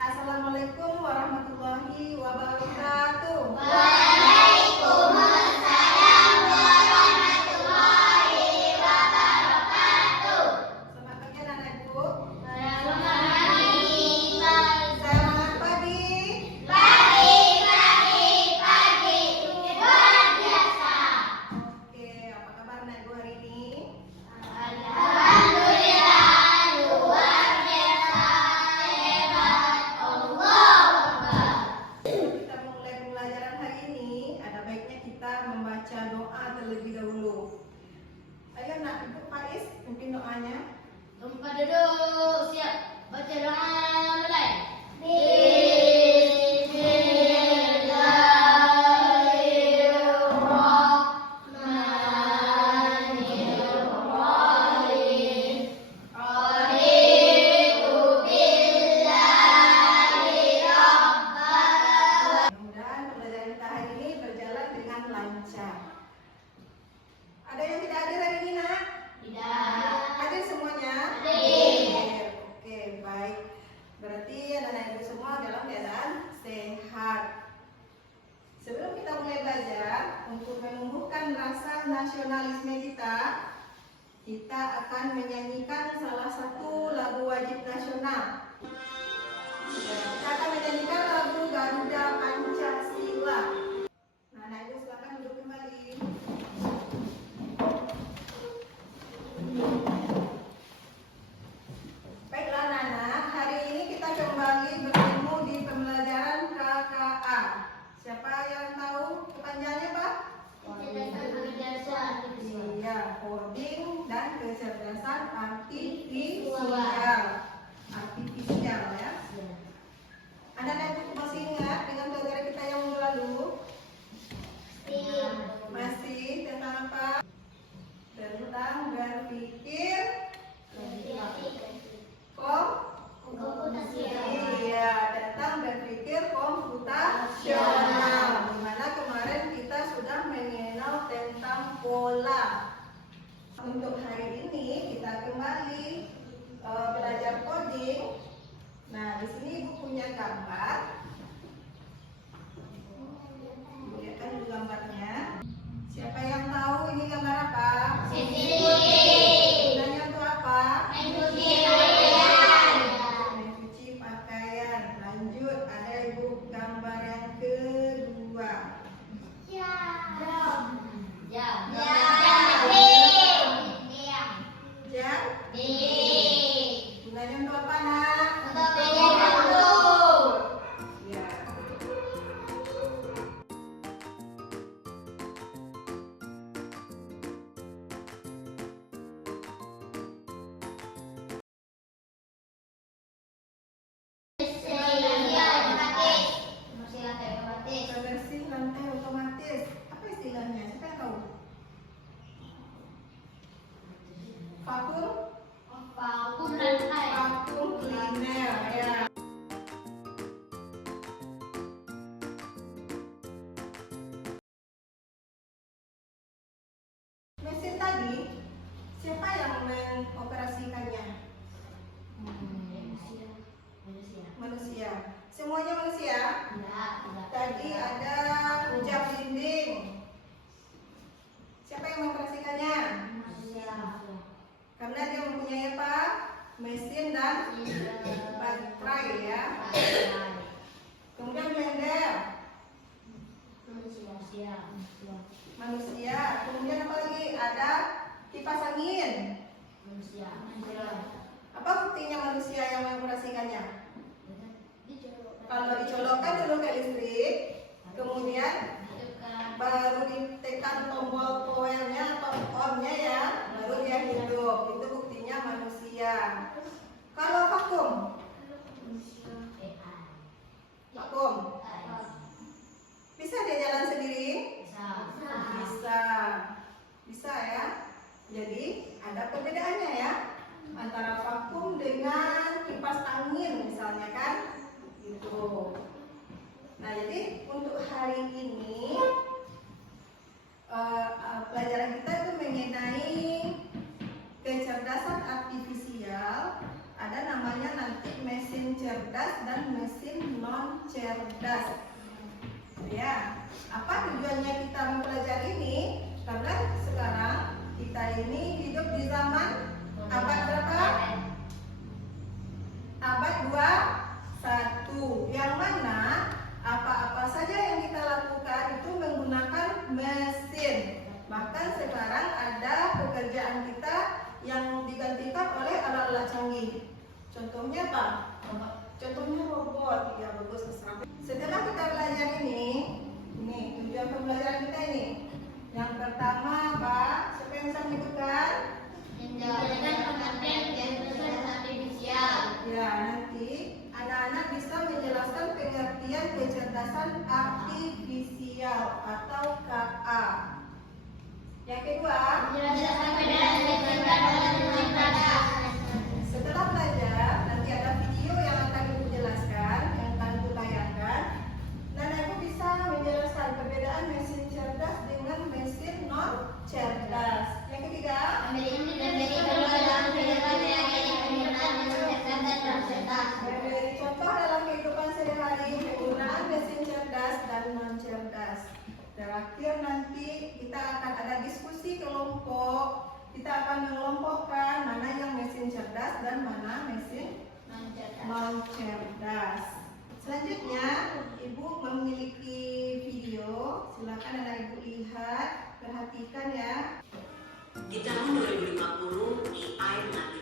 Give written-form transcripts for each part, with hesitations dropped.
Assalamualaikum warahmatullahi wabarakatuh. Waalaikumsalam warahmatullahi wabarakatuh. Selamat pagi anak-anak Ibu. Selamat pagi, Pak. Selamat pagi. Pagi. Luar biasa. Oke, apa kabar anak Ibu hari ini? Alhamdulillah, luar biasa. Hebat Allah. Kita memulai pembelajaran hari ini, ada baiknya kita membaca doa terlebih dahulu. Ayo nak, Ibu Faiz pimpin doanya. Tempat duduk, siap. Baca doa mulai. Bismillahirrahmanirrahim. Raditu billahi rabban. Mudah-mudahan pembelajaran kita hari ini berjalan dengan lancar. Ada yang tidak hadir hari ini nak? Tidak. Hadir semuanya? Hadir. Oke, baik. Berarti anak-anak Ibu semua dalam keadaan sehat. Sebelum kita mulai belajar, untuk menumbuhkan rasa nasionalisme kita akan menyanyikan salah satu lagu wajib nasional. Kita akan menyanyikan lagu Garuda Pancasila. Nah, anak Ibu silakan duduk kembali. Baiklah anak-anak, hari ini kita kembali bertemu di pembelajaran KKA. Siapa yang tahu kepanjangannya, Pak? Iya, coding dan kecerdasan artifisial. Artifisial ya. Anak-anak masih ingat dengan pelajaran kita yang minggu lalu? Masih tentang apa? Tentang berpikir Iya, tentang berpikir komputasional. Dimana kemarin kita sudah mengenal tentang pola. Untuk hari ini kita kembali belajar coding. Nah, di sini Ibu punya gambar. Ibu lihatkan dulu gambarnya. Siapa yang tahu ini gambar apa? Gunanya untuk apa? Mencuci pakaian. Lanjut, ada Ibu gambar yang kedua. Jam. Gunanya untuk apa, nak? Ya. Pembersih lantai otomatis. Apa istilahnya? Siapa yang tahu? Vakum cleaner. Ya. Mesin tadi, siapa yang mengoperasikannya? Manusia. Semuanya manusia? Tadi ada jam dinding. Siapa yang mengoperasikannya? Karena dia mempunyai apa? Mesin dan baterai ya. Kemudian blender, manusia. Kemudian apa lagi? Ada kipas angin. Apa buktinya manusia yang mengoperasikannya? Kalau dicolokkan dulu ke listrik, kemudian baru ditekan tombol powernya atau on-nya ya, baru dia hidup. Itu buktinya manusia. Kalau vakum, bisa dia jalan sendiri? Bisa ya. Jadi ada perbedaannya ya antara vakum dengan kipas angin misalnya kan, gitu. Nah, jadi untuk hari ini pelajaran kita itu mengenai kecerdasan artifisial. Ada namanya nanti mesin cerdas dan mesin cerdas. Ya, apa tujuannya kita mempelajari ini? Karena sekarang kita ini hidup di zaman abad berapa? Abad 21, yang mana apa-apa saja yang kita lakukan itu menggunakan mesin. Bahkan sekarang ada pekerjaan kita yang digantikan oleh alat-alat canggih. Contohnya apa? Contohnya robot. Ya, bagus. Setelah kita belajar ini tujuan pembelajaran kita ini. Yang pertama apa? Siapa yang bisa menyebutkan? Menjalankan pengertian kecerdasan artifisial. Ya, nanti anak-anak bisa menjelaskan pengertian kecerdasan artifisial atau KA. Yang kedua, Menjelaskan perbedaan logika dalam cerdas. setelah belajar, nanti ada video yang akan Ibu jelaskan, yang akan Ibu tayangkan. Dan Ibu bisa menjelaskan perbedaan mesin cerdas dengan mesin non cerdas. Yang ketiga, Memberi perbedaan penggunaan mesin cerdas dan cerdas. memberi contoh dalam kehidupan sehari-hari penggunaan mesin cerdas dan non cerdas. Terakhir nanti kita akan ada diskusi kelompok. Kita akan mengelompokkan mana yang mesin cerdas dan mana mesin non cerdas. Selanjutnya, Ibu memiliki video. Silakan anak Ibu lihat, perhatikan ya. Di tahun 2050, AI nanti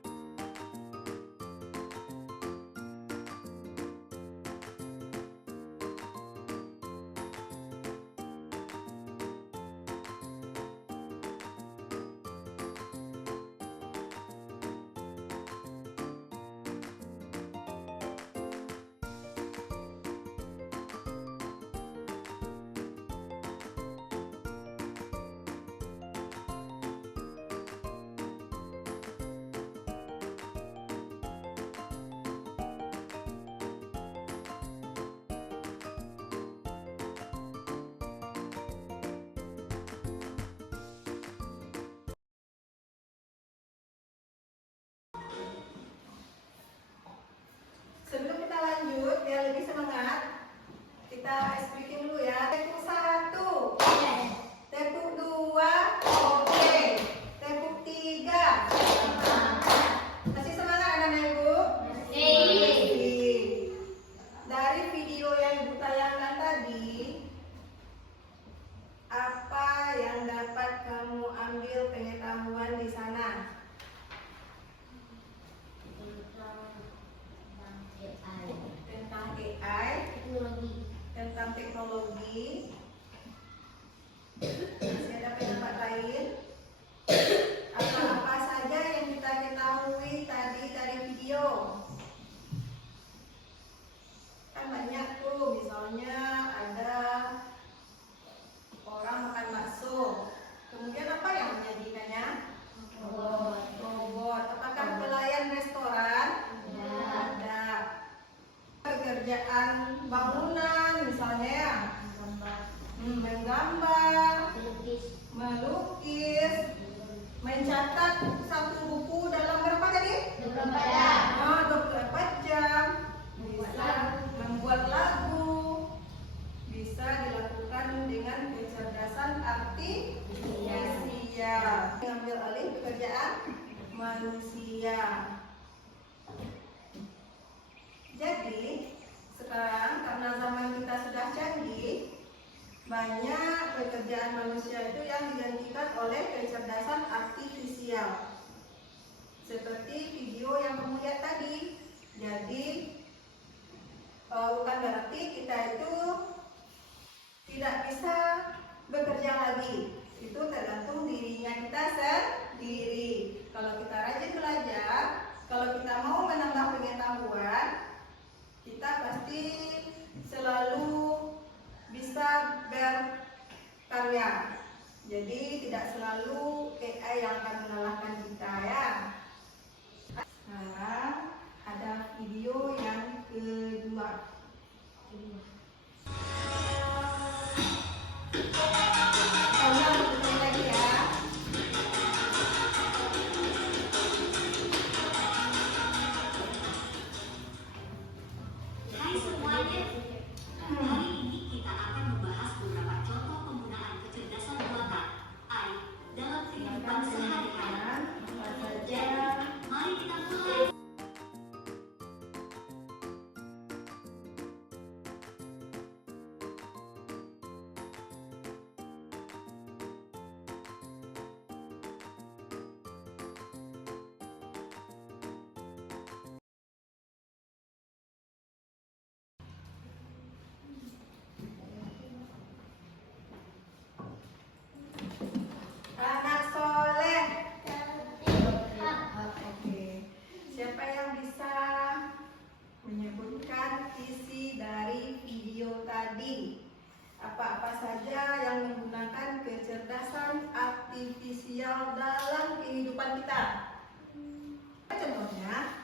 Sebelum kita lanjut, biar lebih semangat, kita speaking dulu ya. Tepuk 1, tepuk 2, oke. Tepuk 3, masih semangat anak-anak Ibu? Masih. Dari video yang Ibu tayangkan tadi, apa yang dapat kamu ambil pengetahuan di sana? Tentang AI, tentang teknologi. Masih ada pendapat lain? Apa-apa saja yang kita ketahui tadi dari video? Kan banyak tuh, misalnya ada orang makan bakso. Kemudian apa yang menyajikannya? Robot. Apakah pelayan restoran? Ada. Pekerjaan bangunan misalnya ya. Menggambar, melukis, mencatat satu buku dalam berapa tadi? 24 jam. Bisa membuat lagu, bisa dilakukan dengan kecerdasan artifisial. Mengambil alih pekerjaan manusia. Jadi sekarang karena zaman kita sudah canggih, banyak pekerjaan manusia itu yang digantikan oleh kecerdasan artifisial. Seperti video yang kamu lihat tadi. Jadi bukan berarti kita itu tidak bisa bekerja lagi. Itu tergantung dirinya kita sendiri. Kalau kita rajin belajar, kalau kita mau menambah pengetahuan, kita pasti selalu bisa berkarya. Jadi tidak selalu AI yang akan mengalahkan kita ya. Sekarang ada video yang kedua. Lagi ya. Hai semuanya, saja yang menggunakan kecerdasan artifisial dalam kehidupan kita? Contohnya,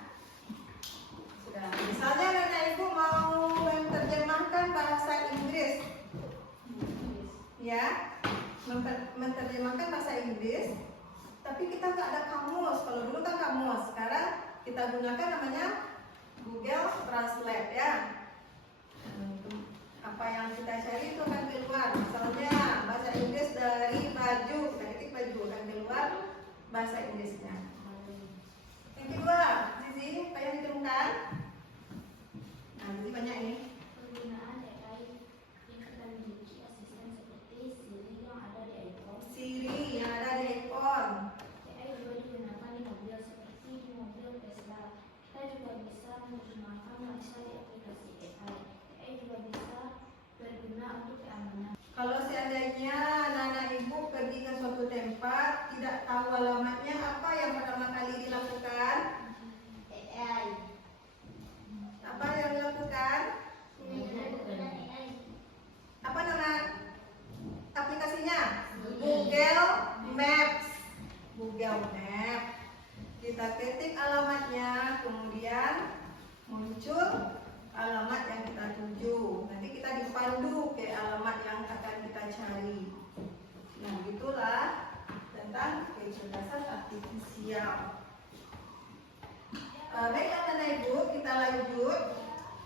sudah. Misalnya Nana Ibu mau menerjemahkan bahasa Inggris, ya, menerjemahkan bahasa Inggris, tapi kita nggak ada kamus. Kalau dulu kan kamus, sekarang kita gunakan namanya Google Translate, ya. Apa yang kita cari itu akan keluar. Misalnya bahasa Inggris dari baju, kita ketik baju, akan keluar bahasa Inggrisnya. Yang kedua, Zizi, apa yang ditemukan? Nah, Zizi banyak nih. Penggunaan AI yang akan memiliki asisten seperti Siri yang ada di iPhone. Siri yang ada di iPhone. AI juga digunakan di mobil seperti di mobil Tesla. Kita juga bisa menerjemahkan Alexa di aplikasi AI. AI juga bisa berguna untuk keamanan. Kalau seandainya Nana Ibu pergi ke suatu tempat, tidak tahu alamatnya, apa yang pertama kali dilakukan? AI. Apa yang dilakukan? Apa nama aplikasinya? Google Maps. Google Maps. Kita ketik alamatnya, kemudian muncul alamat yang kita tuju. Nanti kita dipandu ke alamat yang akan kita cari. Nah, itulah tentang kecerdasan artifisial. Baiklah Nana Ibu, kita lanjut.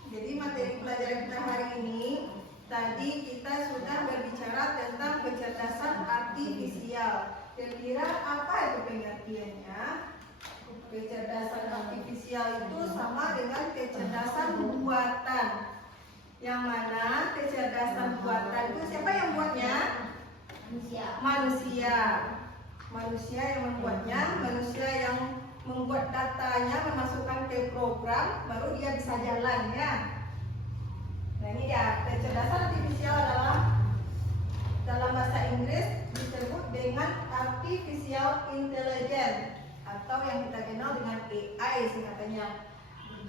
Jadi materi pelajaran kita hari ini, tadi kita sudah berbicara tentang kecerdasan artifisial. Kira-kira apa itu pengertiannya? Kecerdasan artifisial itu sama dengan kecerdasan buatan. Yang mana kecerdasan buatan itu siapa yang buatnya? Manusia. Manusia yang membuatnya, manusia yang membuat datanya, memasukkan ke program, baru dia bisa jalan, ya. Nah, ini ya, kecerdasan artifisial dalam bahasa Inggris disebut dengan artificial intelligence, atau yang kita kenal dengan AI singkatannya.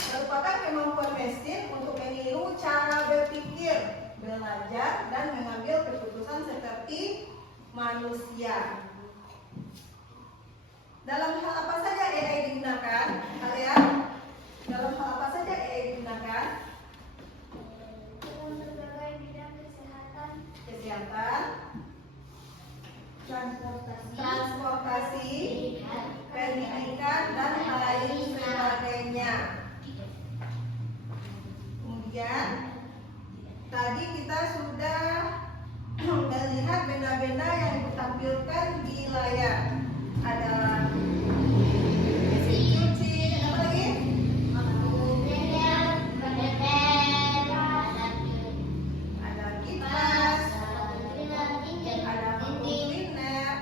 Merupakan kemampuan mesin untuk meniru cara berpikir, belajar, dan mengambil keputusan seperti manusia. Dalam hal apa saja AI digunakan? Kalian? Dalam hal apa saja AI digunakan? Dalam berbagai bidang kesehatan, transportasi, pendidikan, dan lain sebagainya. Kemudian tadi kita sudah melihat benda-benda yang ditampilkan di layar. Ada mesin cuci, apa lagi? Ada kipas, ada vacuum cleaner.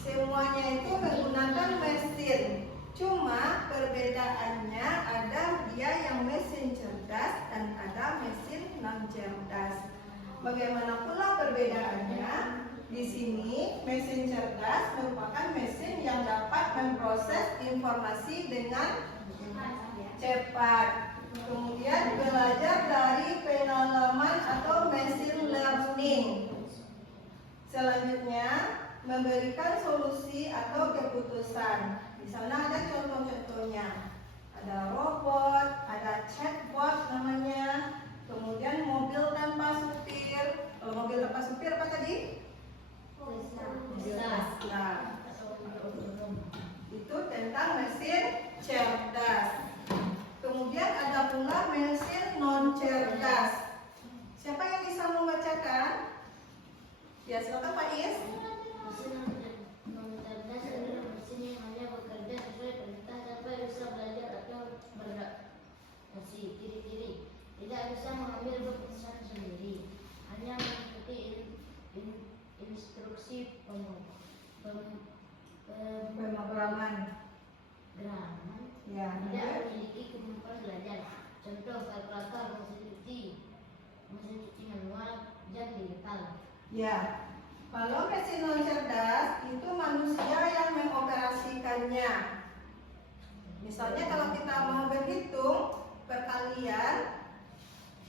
Semuanya itu menggunakan mesin. Cuma perbedaannya ada dia yang mesin cerdas dan ada mesin non cerdas. Bagaimana pula perbedaannya? Di sini mesin cerdas merupakan mesin yang dapat memproses informasi dengan cepat. Kemudian belajar dari pengalaman atau machine learning. Selanjutnya memberikan solusi atau keputusan. Di sana ada contoh-contohnya. Ada robot, ada chatbot namanya. Kemudian mobil tanpa supir. Kalau mobil tanpa supir apa tadi? Tesla. Itu tentang mesin cerdas. Kemudian ada pula mesin non cerdas. Siapa yang bisa membacakan? Ya, silakan Pak Is. mesin non cerdas adalah mesin yang hanya bekerja sesuai perintah tanpa bisa belajar atau beradaptasi. Ciri-ciri: tidak bisa mengambil keputusan sendiri, hanya mengikuti instruksi Pemrograman. Ya, tidak memiliki kemampuan belajar. Contoh: kalkulator, mesin cuci manual, jam digital. Ya. Kalau mesin non cerdas itu manusia yang mengoperasikannya. Misalnya kalau kita mau berhitung perkalian,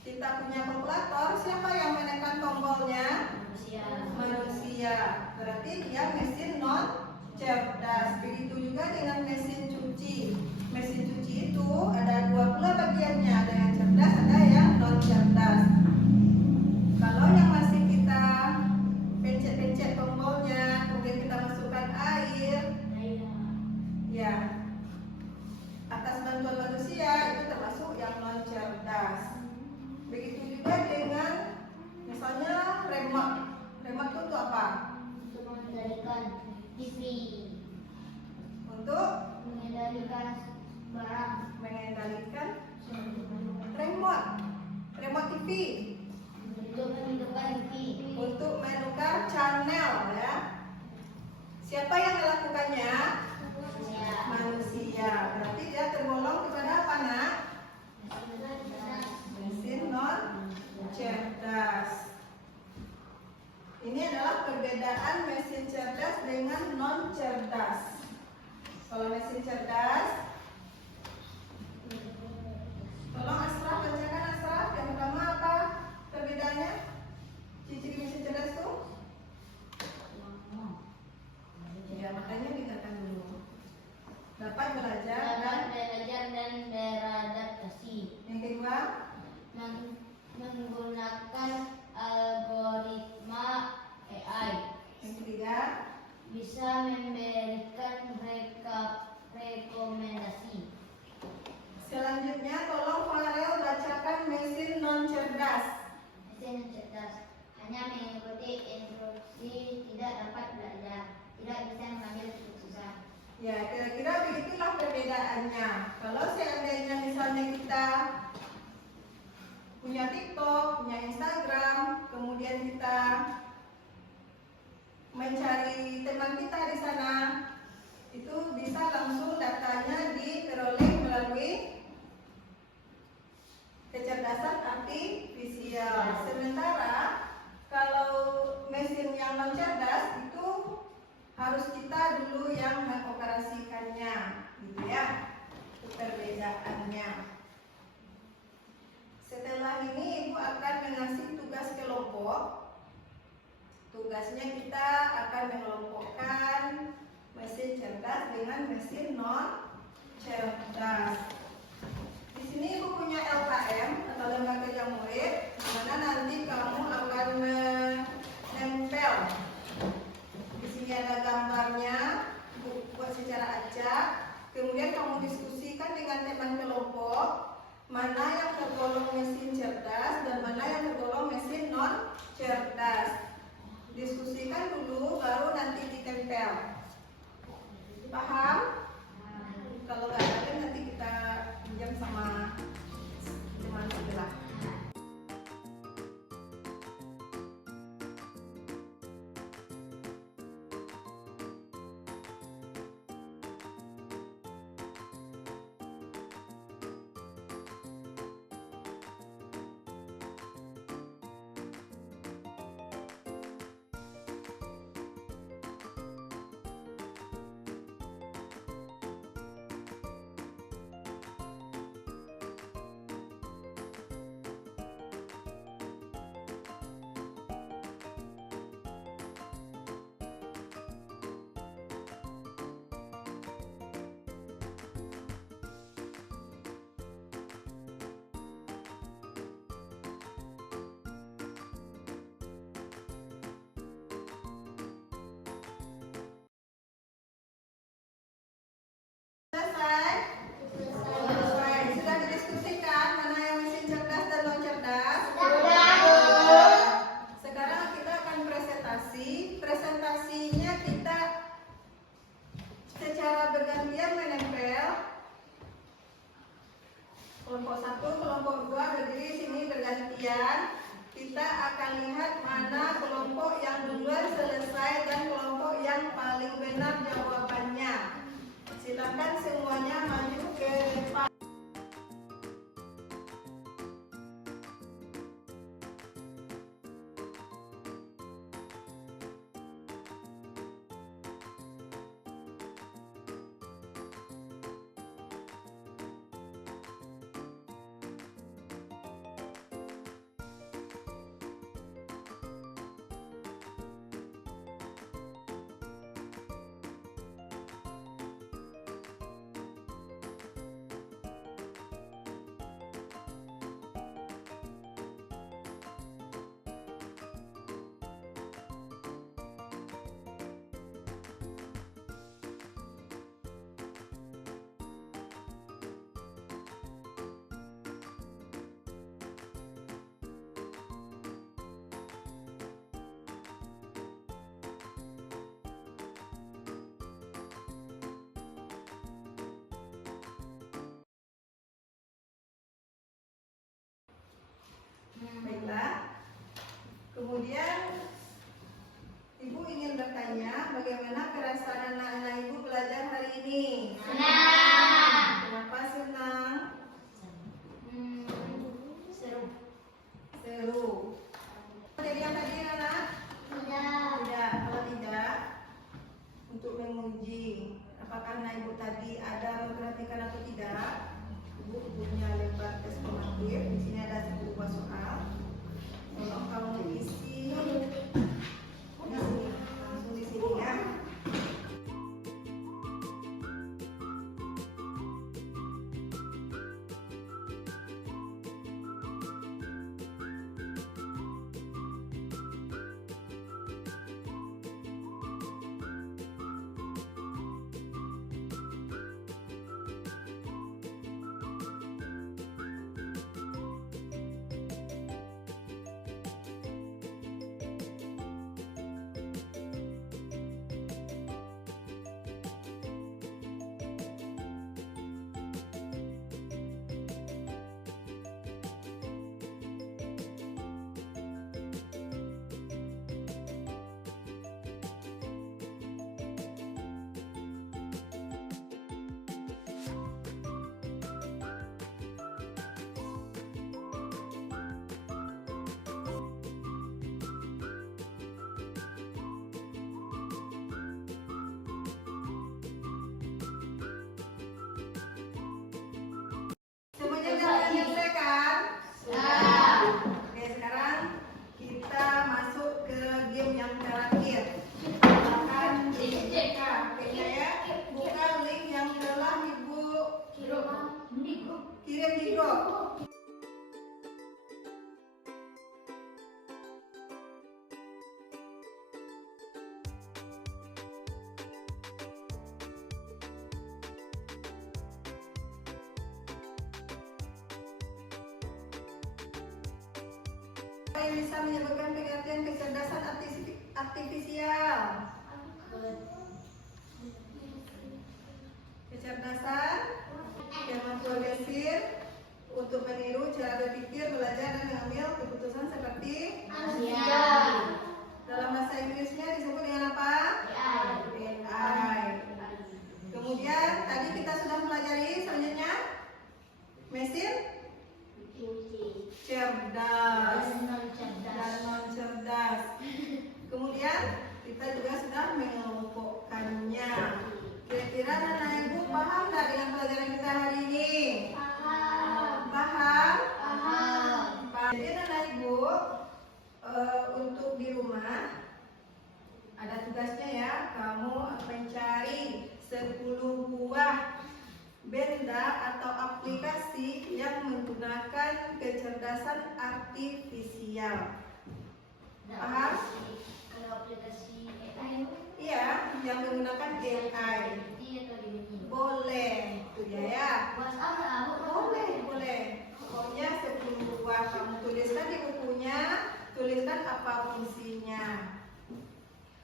kita punya kalkulator, siapa yang menekan tombolnya? Manusia. Manusia. Berarti dia mesin non cerdas. Begitu juga dengan mesin cuci. Mesin cuci itu ada dua pula bagiannya, ada yang cerdas, ada yang non cerdas. Kalau yang masih kita pencet-pencet tombolnya, kemudian kita masukkan air, ya atas bantuan manusia itu termasuk yang non cerdas. Begitu juga dengan misalnya remote. Remote itu untuk apa? Untuk mengendalikan TV, Untuk mengendalikan barang, mengendalikan remote. Remote TV untuk menghidupkan TV. untuk menukar channel ya. Siapa yang melakukannya? Manusia. Manusia. Berarti dia tergolong kepada apa, Nak? Mesin non cerdas. Ini adalah perbedaan mesin cerdas dengan non cerdas. Kalau mesin cerdas, tolong Asraf bacakan Asraf. Yang pertama apa perbedaannya? Ciri-ciri mesin cerdas tuh? Ya makanya dengarkan dulu. Dapat belajar dan Dapat belajar dan beradaptasi. yang kedua Menggunakan algoritma AI. yang ketiga Bisa memberikan rekomendasi. selanjutnya tolong Farel bacakan mesin non cerdas. Mesin cerdas hanya mengikuti instruksi, tidak dapat belajar, tidak bisa mengambil keputusan. Ya, kira-kira begitulah perbedaannya. Kalau seandainya misalnya kita punya TikTok, punya Instagram, kemudian kita mencari teman kita di sana, itu bisa langsung datanya diperoleh melalui kecerdasan artifisial. Sementara kalau mesin yang non cerdas itu harus kita dulu yang mengoperasikannya, gitu ya. Itu perbedaannya. Setelah ini Ibu akan mengasih tugas kelompok. Tugasnya kita akan mengelompokkan mesin cerdas dengan mesin non cerdas. Di sini Ibu punya LKM atau lembaga kerja murid, di mana nanti kamu akan menempel. Di sini ada gambarnya, Ibu buat secara acak. Kemudian kamu diskusikan dengan teman kelompok mana yang tergolong mesin cerdas dan mana yang tergolong mesin non cerdas. Diskusikan dulu, baru nanti ditempel. Paham? Kalau nggak ada nanti kita pinjam sama teman sebelah. Selesai? Selesai. Sudah didiskusikan mana yang mesin cerdas dan non cerdas? Sudah. Sekarang kita akan presentasi. Presentasinya kita secara bergantian menempel. Kelompok 1, kelompok 2 berdiri sini bergantian. Kita akan lihat mana kelompok yang duluan selesai dan kelompok yang paling benar jawabannya. Silakan semuanya maju ke depan. Kemudian Ibu ingin bertanya bagaimana perasaan anak-anak Ibu belajar hari ini? Senang. Kenapa senang? Seru. Seru. Jadi yang tadi anak? Tidak. Tidak. Kalau tidak, untuk menguji apakah anak Ibu tadi ada memperhatikan atau tidak, Ibu punya lembar tes formatif. Di sini ada 10 buah soal. Tolong kamu isi di sini, langsung di sini ya. Semuanya sudah menyelesaikan? Sudah. Oke, sekarang kita masuk ke game yang terakhir. Silakan dibuka HP-nya ya. Buka link yang telah Ibu kirim di grup. Yang bisa menyebabkan pengertian kecerdasan artifisial. Kecerdasan yang mampu berpikir untuk meniru cara berpikir, belajar dan mengambil keputusan seperti dalam bahasa Inggrisnya disebut dengan apa? AI. Kemudian tadi kita sudah pelajari selanjutnya mesin cerdas dan non cerdas. Kemudian kita juga sudah mengelompokkannya. Kira-kira anak Ibu paham tak dengan pelajaran kita hari ini? Paham? Jadi anak Ibu untuk di rumah ada tugasnya ya. Kamu mencari 10 buah benda atau aplikasi yang menggunakan kecerdasan artifisial. Paham? Kalau aplikasi AI Iya, yang menggunakan AI. Boleh, itu dia ya. Boleh. Pokoknya 10 buah kamu tuliskan di bukunya, tuliskan apa fungsinya.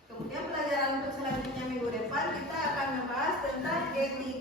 Kemudian pelajaran untuk selanjutnya minggu depan kita akan membahas tentang etika